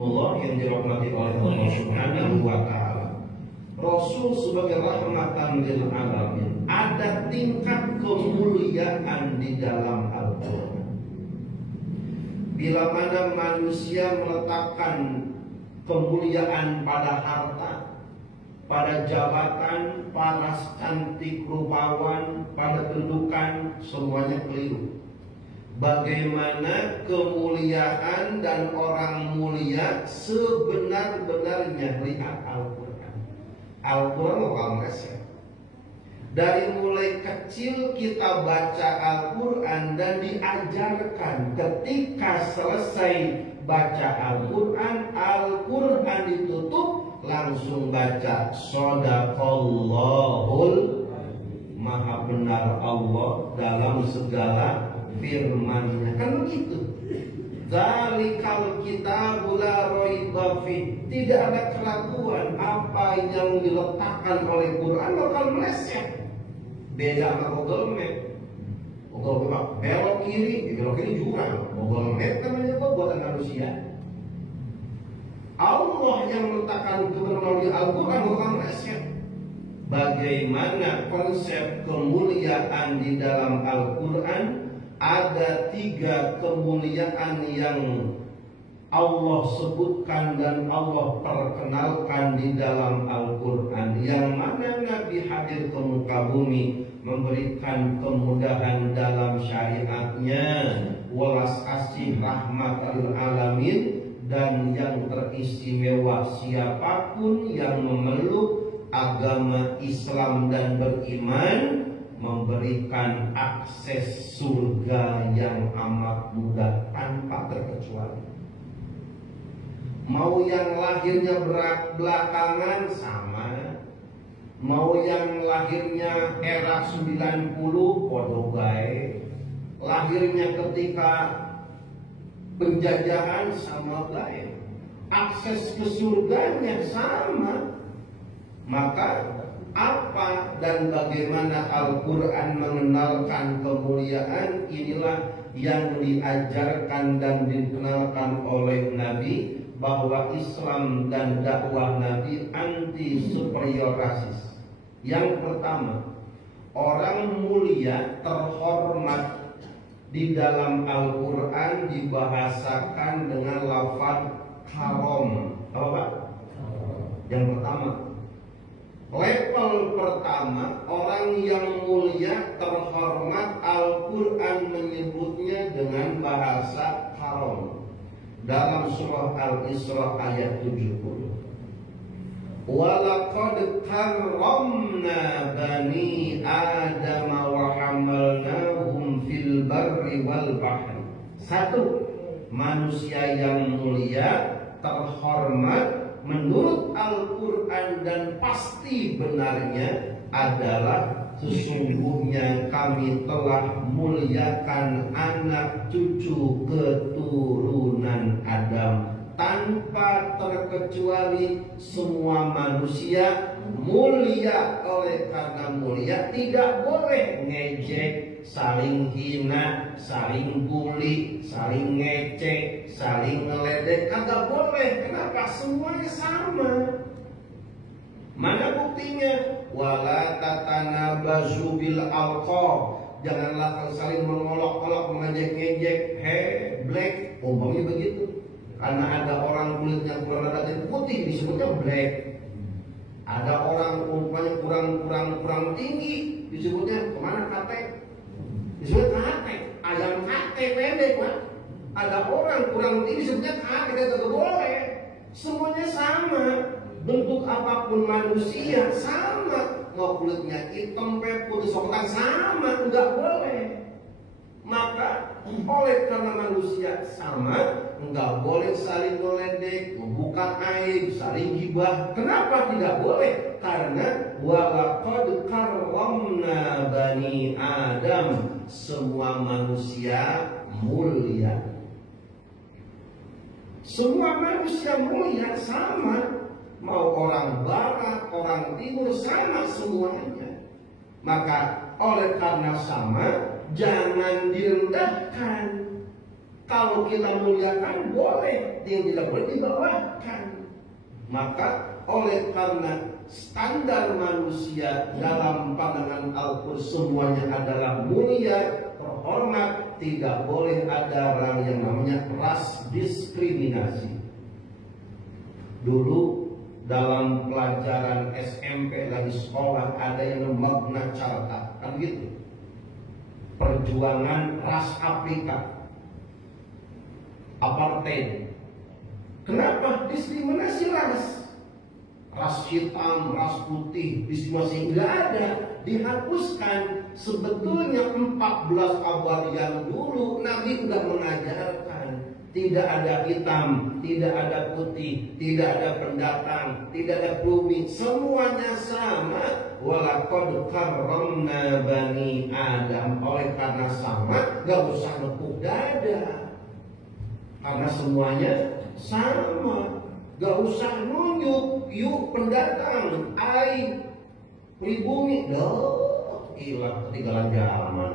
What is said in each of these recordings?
Allah yang dirahmati oleh Allah Subhanahu wa taala. Rasul sebagai rahmatan lil alamin, ada tingkat kemuliaan di dalam Al-Qur'an. Bila mana manusia meletakkan kemuliaan pada harta, pada jabatan, paras cantik rupawan, pada kedudukan, semuanya keliru. Bagaimana kemuliaan dan orang mulia sebenar-benarnya, lihat Al-Quran. Al-Quran lokal ya. Dari mulai kecil kita baca Al-Quran dan diajarkan ketika selesai baca Al-Quran, Al-Quran ditutup langsung baca Shadaqallahul, maha benar Allah dalam segala firman-Nya. Kan begitu. Zalikal kitabul la raiba fi. Tidak ada keraguan apa yang diletakkan oleh Quran bakal meleset. Beda sama Google Map. Google Map belok kiri, belok kiri jurang. Google Map kan menyebut buatan manusia. Allah yang meletakkan kebenaran di Al-Quran bakal meleset. Bagaimana konsep kemuliaan di dalam Al-Quran? Ada 3 kemuliaan yang Allah sebutkan dan Allah perkenalkan di dalam Al-Quran, yang mana Nabi hadir ke muka bumi memberikan kemudahan dalam syariatnya, welas asih rahmatul alamin, dan yang teristimewa siapapun yang memeluk agama Islam dan beriman memberikan akses surga yang amat mudah tanpa terkecuali. Mau yang lahirnya belakangan sama, mau yang lahirnya era 90 podo bae, lahirnya ketika penjajahan sama bae, akses ke surganya sama. Maka apa dan bagaimana Al-Quran mengenalkan kemuliaan, inilah yang diajarkan dan dikenalkan oleh Nabi, bahwa Islam dan dakwah Nabi anti superior rasis. Yang pertama, orang mulia terhormat di dalam Al-Quran dibahasakan dengan lafaz karom. Apa Pak? Yang pertama, level pertama, orang yang mulia terhormat, Al-Quran menyebutnya dengan bahasa karom. Dalam surah Al-Isra ayat 70, walaqad karramna bani Adam wa hamalnahum fil barri wal bahri. 1. Manusia yang mulia terhormat menurut Al-Quran dan pasti benarnya adalah sesungguhnya kami telah muliakan anak cucu keturunan Adam tanpa terkecuali. Semua manusia mulia, oleh karena mulia tidak boleh ngejek, saling hina, saling bully, saling ngecek, saling ngeledek, kagak boleh. Kenapa? Semuanya sama. Mana buktinya? Wala tatanabazu bil alqab. Janganlah saling mengolok-olok, mengejek-ngejek. Hey, black, umpamanya begitu. Karena ada orang kulitnya kurang rada putih disebutnya black. Ada orang umpamanya kurang tinggi disebutnya kemana kate? Disebut kate. Ayam kate pendek Pak. Ada orang kurang tinggi disebutnya kate, kagak boleh. Semuanya sama. Bentuk apapun manusia sama, mau kulitnya hitam, putih, sokotan sama, enggak boleh. Maka oleh karena manusia sama, enggak boleh saling meledek, membuka aib, saling gibah. Kenapa tidak boleh? Karena walaqad karramna bani Adam, semua manusia mulia. Semua manusia mulia sama. Mau orang barat, orang timur, sama semuanya. Maka oleh karena sama, jangan direndahkan. Kalau kita muliakan boleh, yang tidak boleh dibawahkan. Maka oleh karena standar manusia dalam pandangan Al-Quran semuanya adalah mulia, terhormat, tidak boleh ada orang yang namanya ras diskriminasi. Dulu dalam pelajaran SMP lagi sekolah ada yang Magna Carta, kan gitu. Perjuangan ras Afrika, apartheid. Kenapa diskriminasi ras? Ras hitam, ras putih, diskriminasi nggak ada, dihapuskan. Sebetulnya 14 abad yang dulu Nabi sudah mengajarkan tidak ada hitam, tidak ada putih, tidak ada pendatang, tidak ada pribumi, semuanya sama. Walaqad karramna bani Adam. Oleh karena sama, gak usah nepuk dada, karena semuanya sama. Gak usah nunjuk, yuk pendatang, ai pribumi, hilang ketinggalan zaman.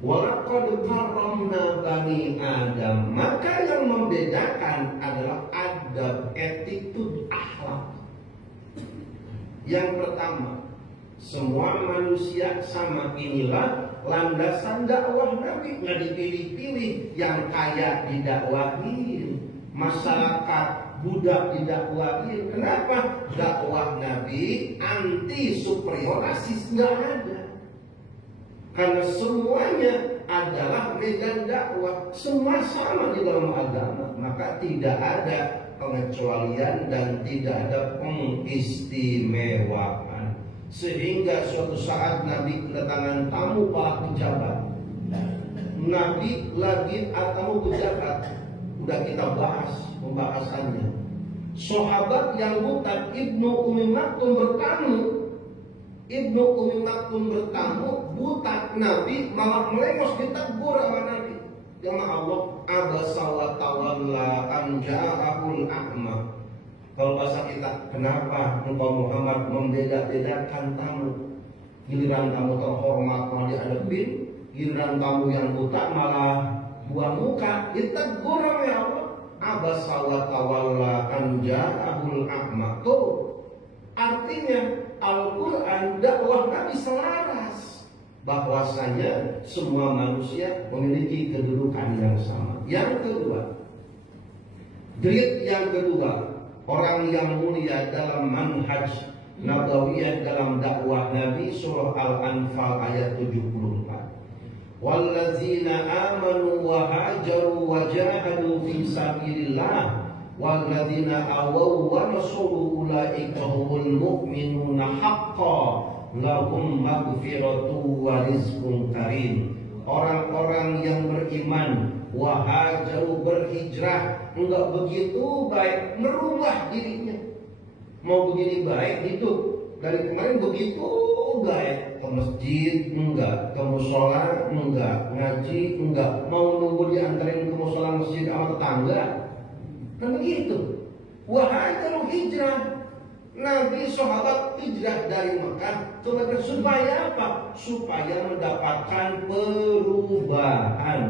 Walaqad karramna bani Adam. Maka yang membedakan adalah adab, attitude, akhlak. Yang pertama, semua manusia sama. Inilah landasan dakwah Nabi, nggak dipilih-pilih. Yang kaya didakwahin, masyarakat budak didakwahin. Kenapa? Dakwah Nabi anti superioritas nggak ada. Karena semuanya adalah medan dakwah, semua sama di dalam agama. Maka tidak ada pengecualian dan tidak ada pengistimewaan. Sehingga suatu saat Nabi kedatangan tamu para pejabat. Nabi lagi tamu pejabat, udah kita bahas pembahasannya. Sahabat yang buta Ibnu Ummi Maktum bertamu, buta. Nabi malah melengos, ditegur sama Nabi. Ya Allah, abasa wa tawalla an ja'ahul a'ma. Kalau bahasa kita, kenapa engkau Muhammad membeda-bedakan tamu? Giliran tamu terhormat malah diadepin, giliran tamu yang buta malah buang muka. Ditegur oleh Allah. Abasa wa tawalla an ja'ahul a'ma. Tuh, artinya Al-Quran dakwah Nabi selaras bahwasanya semua manusia memiliki kedudukan yang sama. Yang kedua, grade yang kedua, orang yang mulia dalam manhaj nabawiyah dalam dakwah Nabi, surah Al-Anfal ayat 74. Wallazina amanu wa hajaru wa jahadu fi sabilillah walladzina awaw wa nasuru ulaika humul mu'minuna haqqan lahum maghfiratu wa rizqun karim. Orang-orang yang beriman, wahajaru berhijrah, enggak begitu baik, merubah dirinya. Mau begini baik hidup, dari kemarin begitu baik, ke masjid enggak, ke musola enggak, ngaji enggak, mau nunggu diantarin ke musola masjid sama tetangga. Kan begitu. Wahajaru hijrah. Nabi sahabat hijrah dari Mekah supaya apa? Supaya mendapatkan perubahan.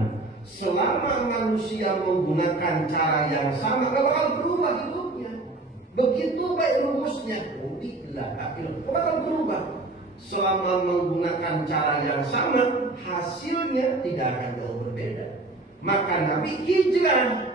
Selama manusia menggunakan cara yang sama, gak bakal berubah hidupnya. Begitu baik rumusnya, bakal berubah. Selama menggunakan cara yang sama, hasilnya tidak akan jauh berbeda. Maka Nabi hijrah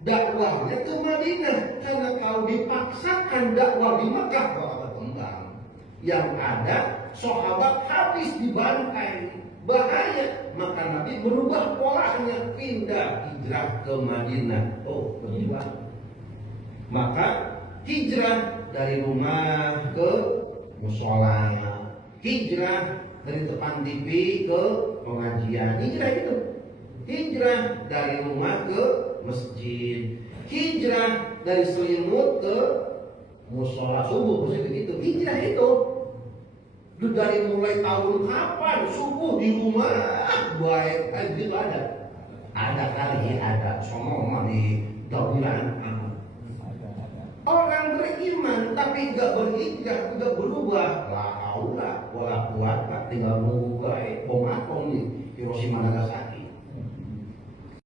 dakwahnya ke Madinah, karena kalau dipaksakan dakwah di Mekah bakal berkembang. Yang ada sahabat habis dibantai, bahaya. Maka Nabi berubah polanya, pindah hijrah ke Madinah. Oh, berubah. Maka hijrah dari rumah ke musola, hijrah dari depan TV ke pengajian. Hijrah itu hijrah dari rumah ke masjid, hijrah dari selimut ke musola subuh, begitu. Hijrah itu dari mulai tahun kapan subuh di rumah baik gitu ada kali ada sombong di daulan. Orang beriman tapi gak berhijrah, gak berubah, la haula wala quwata, tinggal nunggu baik bom atom nih Hiroshima Nagasaki.